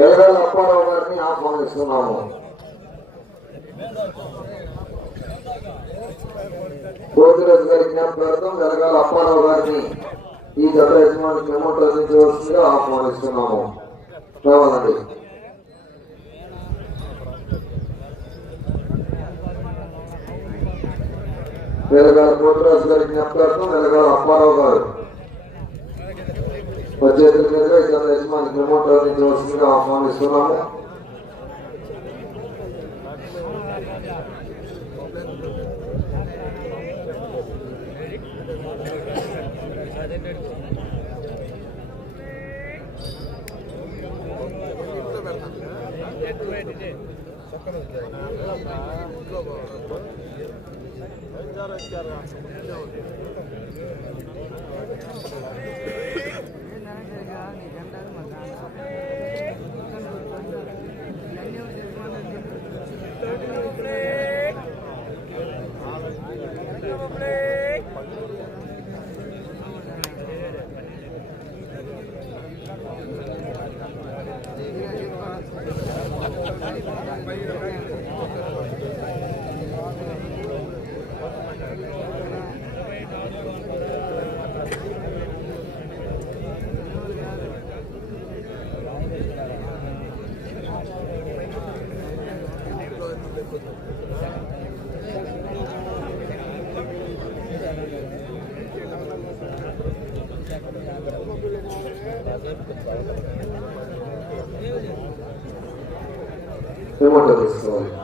పేదల అప్పారావు గారిని ఆహ్వానిస్తున్నాము. పోతురాజు గారి జ్ఞాపకార్థం వెనకాల అప్పారావు గారిని ఈ జత యజమాని క్రమంలో ఆహ్వానిస్తున్నాము. రావాలండి. వెనకాల పోతురాజు గారి జ్ఞాపకార్థం వెనకాల అప్పారావు గారు వచ్చే మీదుగా ఈ జత యజమాని క్రమంలో Đã 大 What does it say?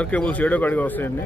ఆర్కేబుల్స్ ఏడో కాడికి వస్తాయండి.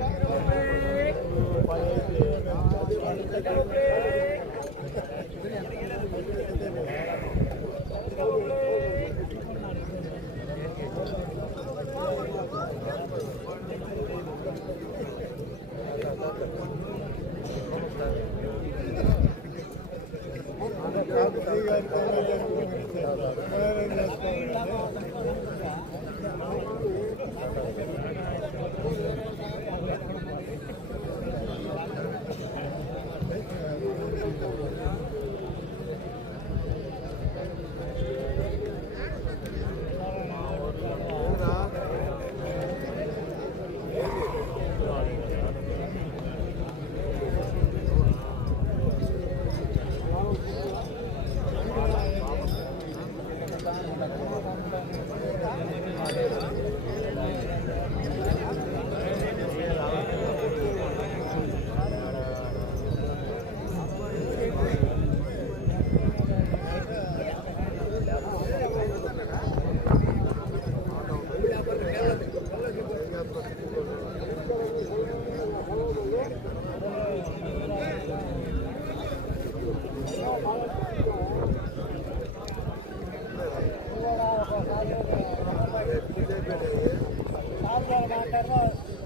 karena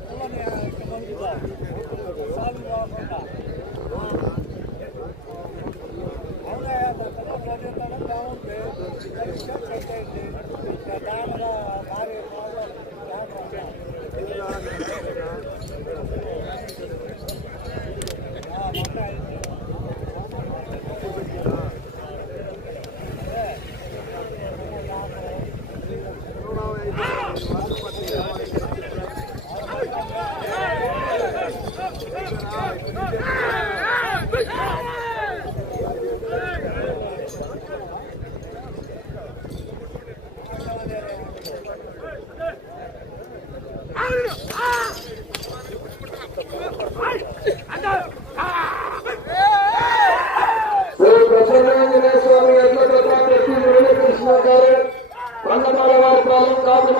Allah yang Kemon juga.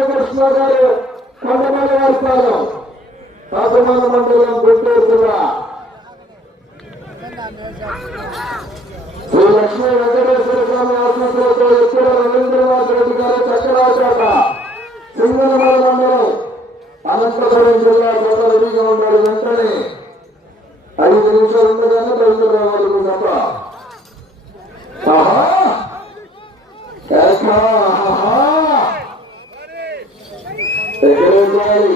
పొత్తి గారు కొండమల వారి కాసమాల మండలం గుంటూరు జిల్లా శ్రీ లక్ష్మీ వెంకటేశ్వర స్వామి ఆశీస్సులతో ఎక్కడ రవీంద్రనాథ్ రెడ్డి గారు చక్కరాచాట సింగనమల మండలం అనంతపురం జిల్లా జత రెడీగా ఉన్నాడు వెంటనే ఐదు నిమిషాలు ఉండగానే బయలుదేరవాలి తప్ప ఆహా ఏకా, ఆహా. ఎక్కడే ఉండాలి?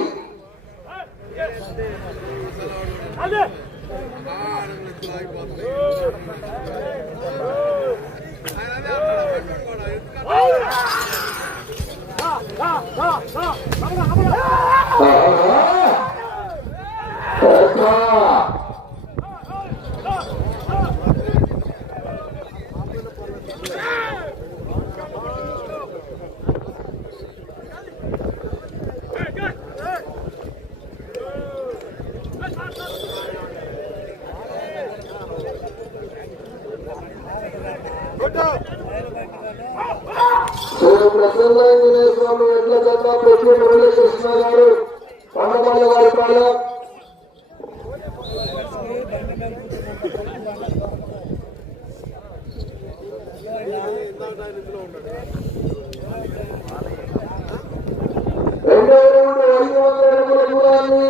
ఆహా. ఏకా. శ్రీ ప్రసన్నాంజనేయ స్వామి ఎడ్ల జత ప్రతి మురళీకృష్ణ గారు కొండమల్ల వారి పాలెం రెండవ రౌండ్ ఐదు వందల అడుగుల దూరాన్ని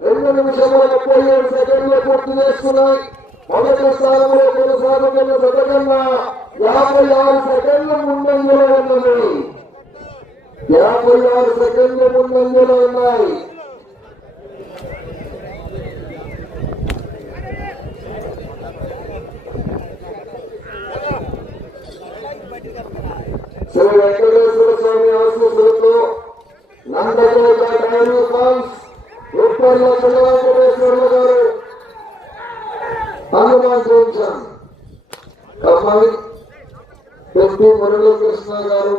రెండు నిమిషముల ముప్పై ఏడు సెకండ్లు పూర్తి చేసుకున్నాయి మొదటి స్థానంలో కొనసాగుతున్న శతకన్నా యాభై ఆరు సెకండ్ల ముందంజలో ఉన్నది యాభై ఆరు సెకండ్లు ముందంజలో ఉన్నాయి శ్రీ వెంకటేశ్వర స్వామి ఆశీస్సులతో నందకోట డైరీ ఉప్పల్లో శ్రీ పిల్ల వెంకటేశ్వరులు గారు హనుమాన్ జంక్షన్ కమ్మాయి మురళీకృష్ణ గారు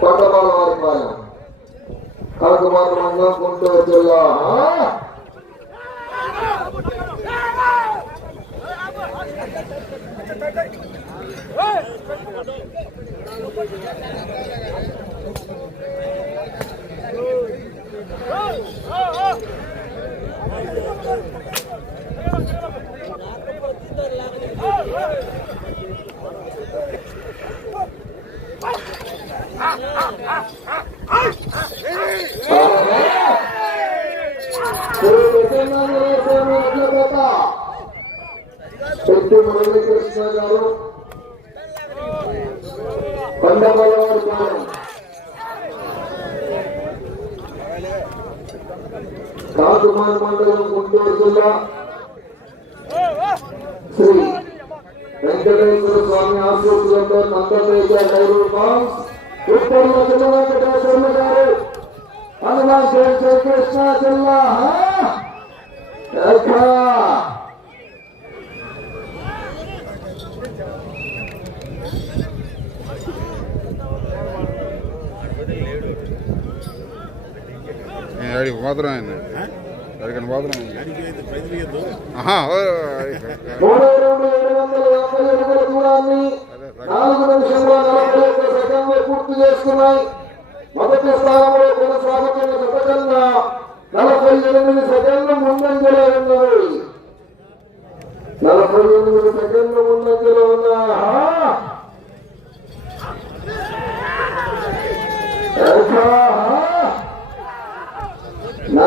కొండపాల వారిపాలెం కాకుమార్ మండలం గుంటూరు జిల్లా ఆ? శ్రీ వెంకటేశ్వర స్వామి అడ్లపేట పెద్ది మురళీకృష్ణ గారు కొండపాల వారిపాలెం కాకుమార్ మండలం గుంటూరు జిల్లా శ్రీ వెంకటేశ్వర స్వామి ఆశీస్సులతో నందతేజ డైరీ ఫార్మ్స్ ఉత్తర్ల చిన్న వెంకటేశ్వరులు గారు హనుమాన్ జయంతి కృష్ణా జిల్లా ఆ? ఎక్కడ? నేను అడిగి పోతున్నాను ఆయన అడిగిన పోతున్నాను ఆహా, ఓ, మూడో రెండు ఏడు వందల యాభై అడుగుల దూరాన్ని నాలుగు నిమిషంలో నలభై ఒక్క సెకండ్లు పూర్తి చేసుకున్నాయి. మొదటి స్థానంలో కొనసాగుతున్న గత కన్నా నలభై ఎనిమిది సెకండ్లు ముందంజలో ఉన్నవి. నలభై ఎనిమిది సెకండ్లు ముందంజలో ఉన్నా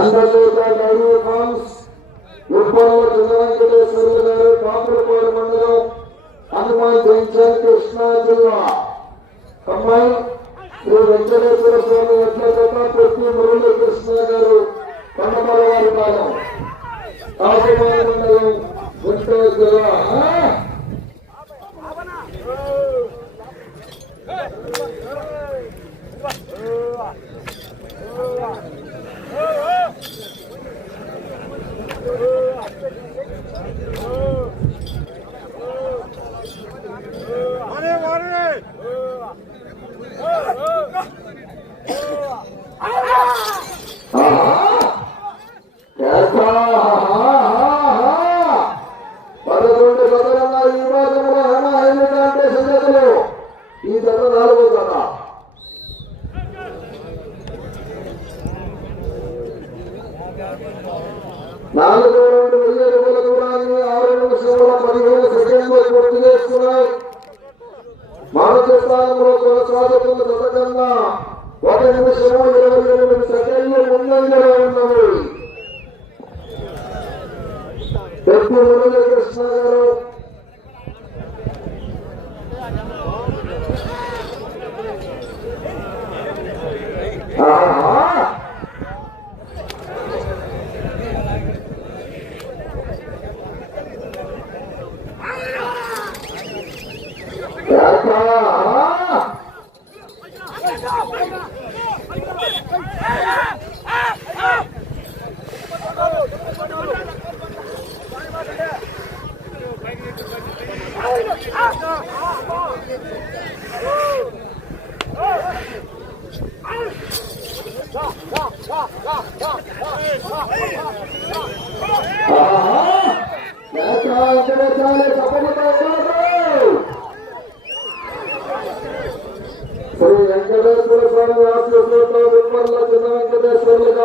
నందకోట డైరీ ఫార్మ్స్ ఉప్పల్లో చిన్న గారు పాపులపాడు మండలం హనుమాన్ జంక్షన్ కృష్ణా జిల్లా అమ్మాయి శ్రీ వెంకటేశ్వర స్వామి ఎట్లకట్ట ప్రతి మురళీ కృష్ణ గారు కొండమలవారి పాలెం కాకుమాల మండలం గుంటూరు జిల్లా.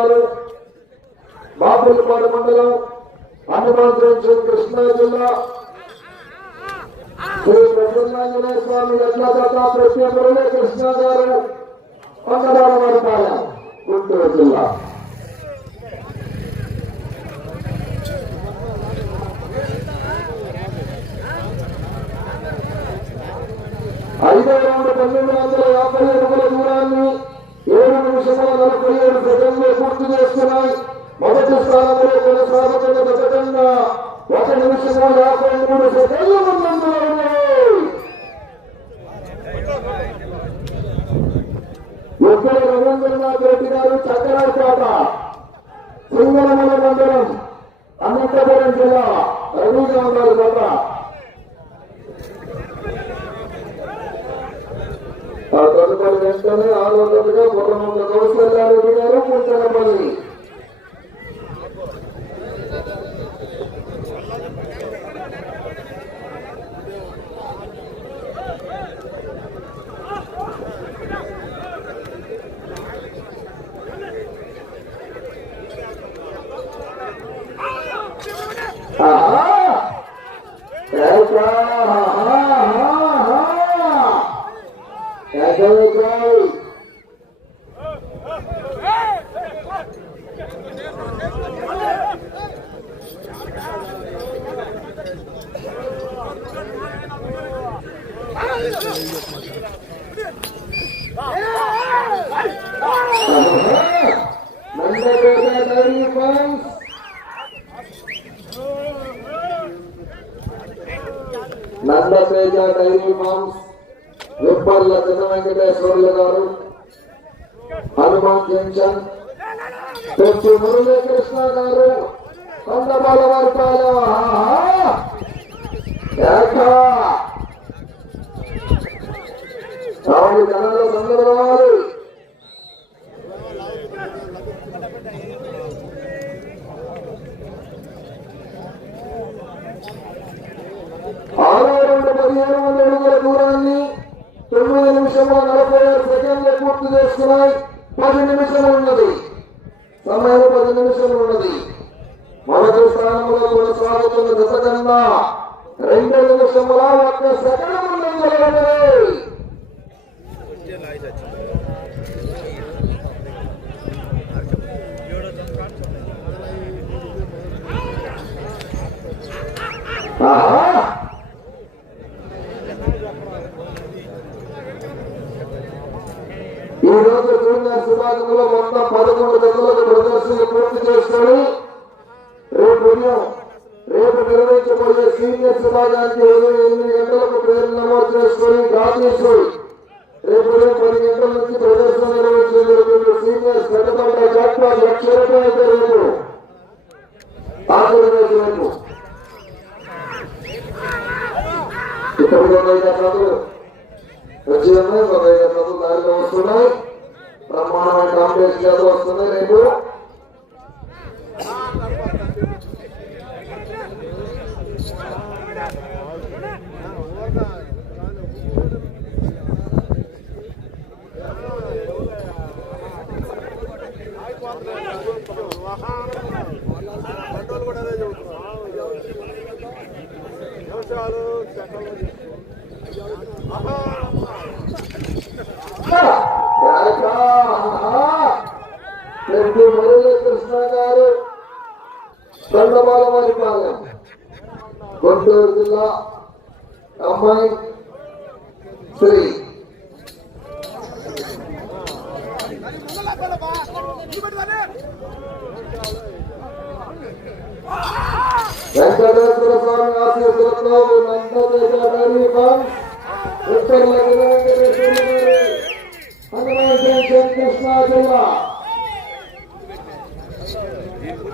మండలం బాపులపాడు మండలం హనుమాన్ కృష్ణా జిల్లా. శ్రీ ప్రసన్నాంజనేయ స్వామి ఎట్లా ప్రతి మురళీ కృష్ణా గారు కొండదాల వారిపాలెం గుంటూరు జిల్లా. ఐదో రౌండ్ పంతొమ్మిది వందల యాభై అడుగుల దూరాన్ని నిమిషముల నలభై ఏడు సెకండ్లు పూర్తి చేసుకున్నాయి మొదటి స్థానంలో కొనసాగుతున్న గతకంగా ఒక నిమిషము యాభై మూడు సెకండ్లు ముందు ఉన్నాయి ఎక్కడ రవీంద్రనాథ్ రెడ్డి గారు చక్కరాజపేట సింగళమల మండలం అనంతపురం జిల్లా రవిగా ఉన్నారు బాబా ఆ తదుపరి వెంటనే ఆరో జతగా మూడు కౌశల్యారెడ్డి గారు పుట్టనపల్లి ఆహా! ఏకా! ఆహా! ఆహా! ఎగరకాయ్. Nandapeta dairy farms Nandapeta dairy farms Vepparla Chinna Venkateswarlu గారు. హనుమాన్ జంక్షన్. పెట్టి మురళీకృష్ణ గారు. కొండబాల వారి పాలెం. ఆహా! జనంలో సందడి రావాలి ఆరో రెండు పదిహేను వందల అడుగుల దూరాన్ని తొమ్మిది నిమిషముల నలభై ఆరు సెకండ్లు పూర్తి చేసుకున్నాయి పది నిమిషములు ఉన్నది సమయం పది నిమిషములు ఉన్నది మొదటి స్థానంలో కొనసాగుతున్న దశ కన్నా రెండు నిమిషముల ఒక్క సెకండ్ ముందంజలో ఉన్నది ఆహా ఈ విభాగంలో మొత్తం పదకొండు గంటలకు ప్రదర్శన పూర్తి చేసుకొని రేపు ఉదయం రేపు నిర్వహించబోయే సీనియర్ విభాగానికి ఉదయం ఎనిమిది గంటలకు పేరు నమోదు చేసుకొని గాంధీసు రేపు ఉదయం పది గంటల నుంచి ప్రదర్శన నిర్వహించబడుతున్న సీనియర్ పెద్దపడ్డ జాక్పాల్ లక్ష రూపాయల పేరు ఆంధ్రప్రదేశ్ ఇప్పుడు ఒక ఐదు జతలు వచ్చి ఉన్నాయి ఒక ఐదు జతలు దారిలో వస్తున్నాయి. బ్రహ్మాండమైన కాంపిటీషన్ జతలు వస్తుంది. రేపు రెడ్డి మురళీ కృష్ణ గారు దండమాల వారిపాలెం గుంటూరు జిల్లా అమ్మాయి శ్రీ వెంకటేశ్వర స్వామి ఆశీస్సులతో నందదేశ డైరీ ఫార్మ్ ఉత్తర్ల వెంకటేశ్వర గారి హనుమాన్ కృష్ణా జిల్లా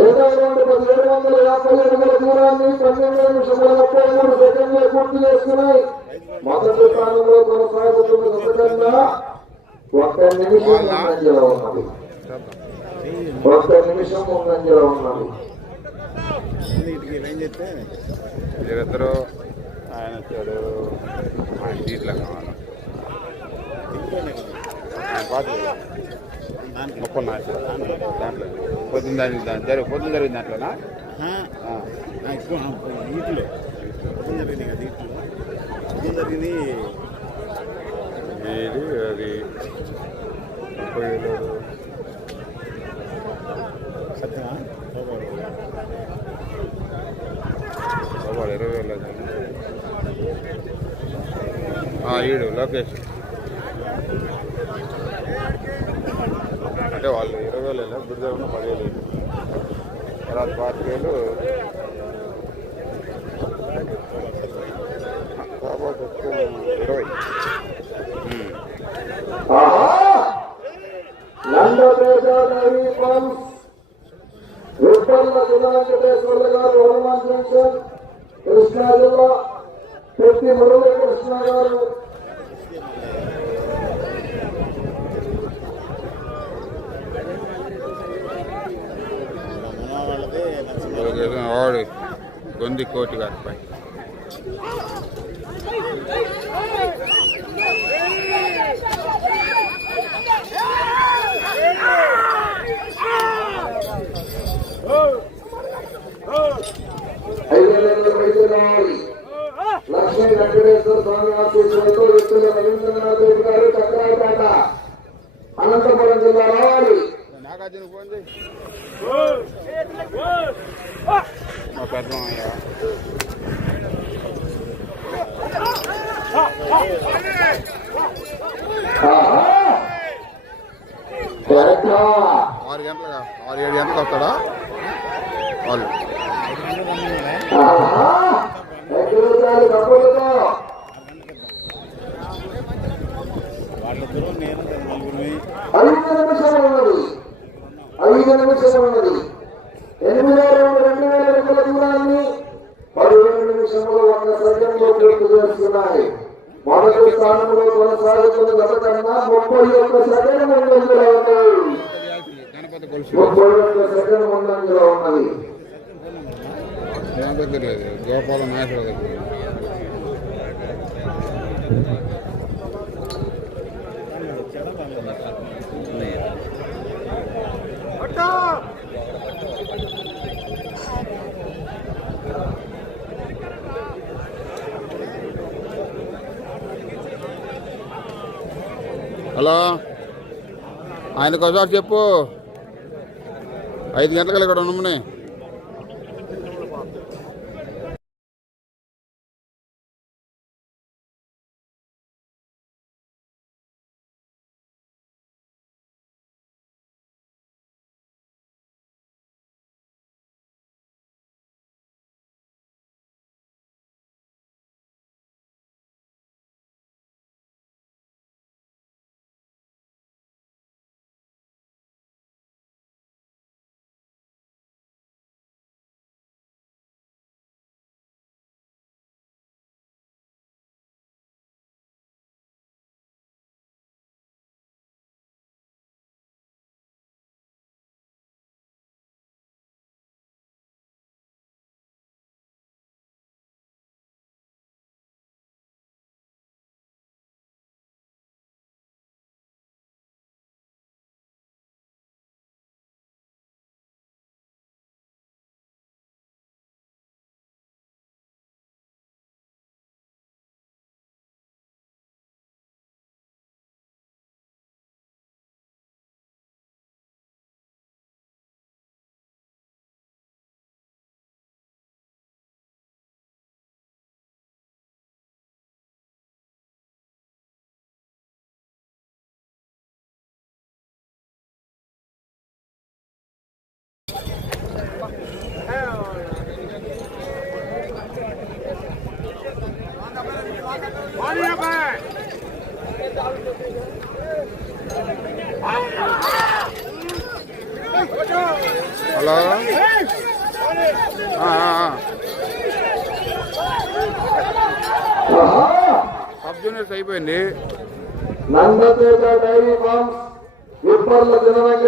ఏదో రెండు పదిహేడు వందల యాభై అడుగుల దూరాన్ని పన్నెండు నిమిషముల ముప్పై మూడు సెకండ్లు పూర్తి చేసుకున్నాయి మొదటి స్థానంలో కొనసాగుతున్న అంతకన్నా ఒక్క నిమిషం ముందంజలో ఉన్నది ఒక్క నిమిషం ముందంజలో ఉన్నది వీటికి ఏం చెప్తే వీరిద్దరు ఆయన వచ్చాడు ఆయన దీంట్లో కావాలి ఇంట్లోనే కదా ముప్పై నాలుగు దాంట్లో పొద్దున్న దాని దాని జరిగి పొద్దున్న జరిగింది దాంట్లోనా ఎక్కువ ఆ, వీటిలో అర్థం జరిగింది కదా వీటిలో అర్థం జరిగింది ఏది అది ముప్పై వేలు సత్యమా ఇరవై వేలు అది. ఈడు లోకేష్ అంటే వాళ్ళు ఇరవై వేలు వెళ్ళారు గుడిదేవున పదివేలు వేలు. తర్వాత పాతిక వేలు ఇరవై. గారు కృష్ణా జిల్లా కృష్ణ గారు వాడు గొంది కోటి గారి పై. ఐదు వందల ఐదు రావాలి. లక్ష్మీ వెంకటేశ్వర స్వామి ఆశీస్సులతో వ్యక్తుల రవీంద్రనాథ్ రెడ్డి గారు చక్రాయపేట అనంతపురం జిల్లా రావాలి నాగార్జున ఫోన్ చేయి మా పెద్దమయ్య ఆరు గంటలుగా ఆరు ఏడు గంటలకు వస్తాడా వాళ్ళు ఆహా! వెంకటేశ్వర డబ్బులతో వాళ్ళ దూరం నేను నలుగురిని ఐదు నిమిషం ఉన్నది ఐదు నిమిషం ఉన్నది ఎనిమిదో రెండు సంవత్సరాన్ని వేల అడుగుల దూరాన్ని పదిహేను నిమిషంలో ఒక సెకండ్లో పూర్తి చేస్తున్నాయి. మొదటి స్థానంలో కొనసాగుతున్న గత కన్నా ముప్పై ఒక్క సెకండ్ ముందంజలో ఉన్నాయి ముప్పై ఒక్క సెకండ్ ముందంజలో ఉన్నది. గోపాల నాయకుల దగ్గర. హలో? ఆయనకు ఒకసారి చెప్పు. ఐదు గంటలకు ఇక్కడ ఉండమని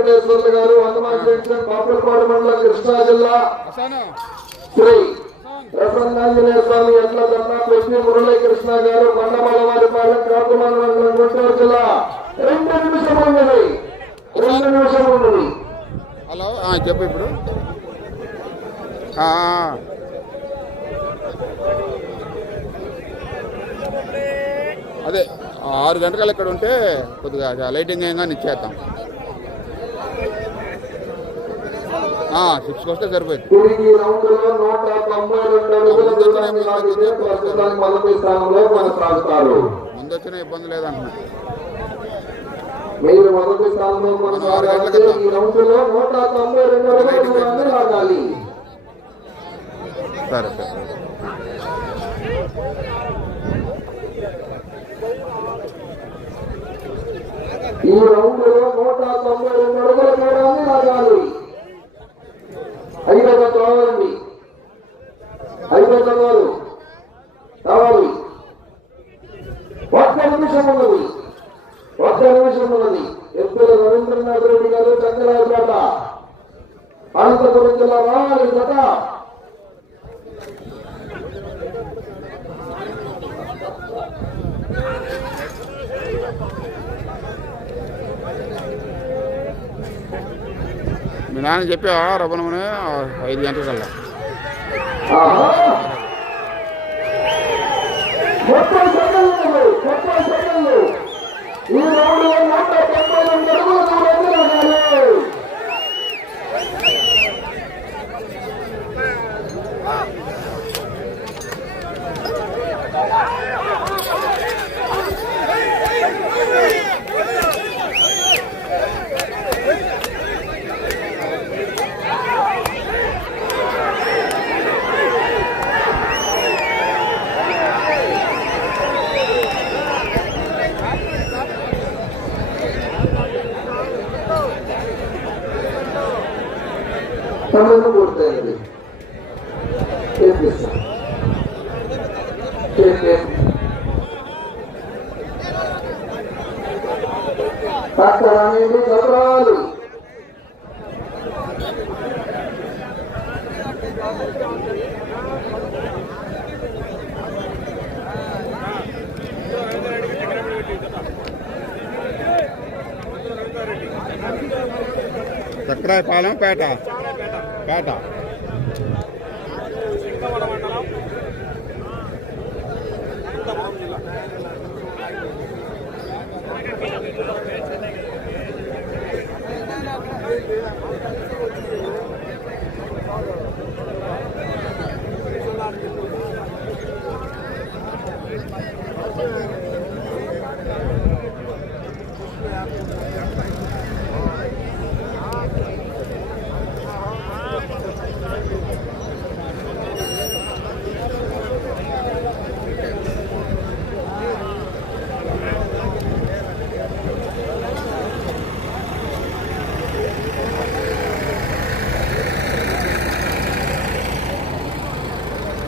వెంకటేశ్వర్లు గారు హనుమాన్ జంక్షన్ బాపులపాడు మండలం కృష్ణా జిల్లా. శ్రీ ప్రసన్నాంజనేయ స్వామి ఎట్ల దండ పెట్టి మురళీకృష్ణ గారు మండమలవారిపాలెం కాకుమాన మండలం గుంటూరు జిల్లా. రెండు నిమిషం ఉన్నది. రెండు నిమిషం ఉన్నది. హలో చెప్పు ఇప్పుడు. అదే ఆరు గంటలకు ఇక్కడ ఉంటే కొద్దిగా లైటింగ్ ఏం కానీ ఇచ్చేద్దాం సిక్స్కి వస్తే సరిపోయింది తిరిగి రౌండ్లో నూట తొంభై రెండు అడుగుల దూరాన్ని లాగితే ప్రస్తుతానికి మొదటి స్థానంలో కొనసాగుతారు. ముందు వచ్చిన ఇబ్బంది లేదంటున్నా మీరు మొదటి స్థానంలో కొనసాగాలంటే ఈ రౌండ్లో నూట తొంభై రెండు దూరాన్ని లాగాలి. సరే సరే ఈ రౌండ్లో నూట తొంభై రెండు అడుగుల దూరాన్ని లాగాలి ఐదవ కావాలండి ఐదవ కావాలి కావాలి ఒక్క నిమిషం ఉన్నది ఒక్క నిమిషం ఉన్నది ఎప్పుడు రవీంద్రనాథ్ రెడ్డి గారు చంద్రరాజపేట అనంతపురం జిల్లా రావాలి జత మీ నాన్న చెప్పావా రబ్బనమని ఐదు గంటలకల్లా చక్రాయపాలెం పేట పేట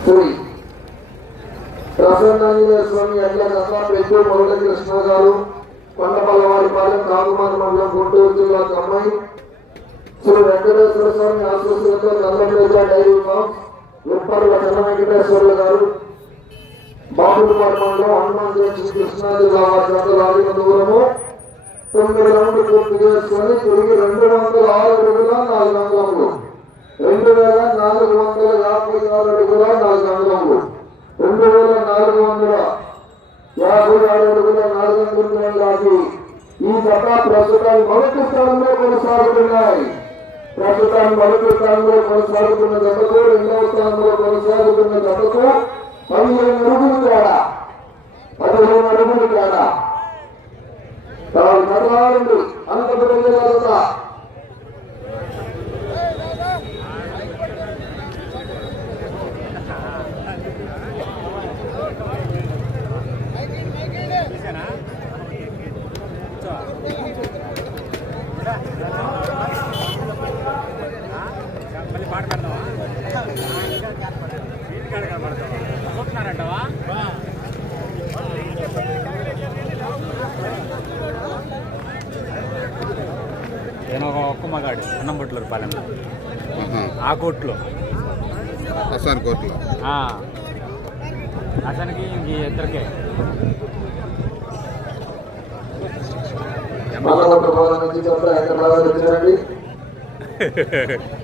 శ్రీ ప్రసన్నాంజనేయ స్వామి ఎడ్ల గంగా పెద్ద మురళీ కృష్ణ గారు కొండపల్లవారి పాలెం కాకుమారి మండలం గుంటూరు జిల్లా అమ్మాయి శ్రీ వెంకటేశ్వర స్వామి ఆశీస్సులతో నల్లపేట డైరీ ఫామ్ ఉప్పర్ల చెన్న వెంకటేశ్వర్లు గారు. బాబులవారి మండలం హనుమాన్ జయంతి కృష్ణా జిల్లా వారి దూరము. తొమ్మిది రౌండ్లు పూర్తి చేసుకొని తిరిగి రెండు వందల ఆరు అడుగుల నాలుగు వందల రెండు వేల నాలుగు వందల యాభై ఆరు అడుగుల నాలుగు అంగుళములు. రెండు వేల నాలుగు వందల యాభై ఆరు అడుగుల నాలుగు అంగుళములు దాటి ఈ జత ప్రస్తుతం మొదటి స్థానంలో కొనసాగుతున్నాయి. ప్రస్తుతం మొదటి స్థానంలో కొనసాగుతున్న జతకు రెండవ స్థానంలో కొనసాగుతున్న జతకు పదిహేను అడుగులు తేడా. పదిహేను అడుగులు తేడా. తాను నడవాలండి అంతటి ప్రజల జత నేను ఒక ఒక్క మగాడు అన్నం బుట్లూరు పాలెంలో. ఆ కోట్లో. హసాన్ ఇంక ఈ ఇద్దరికే. మల్లగొట్ట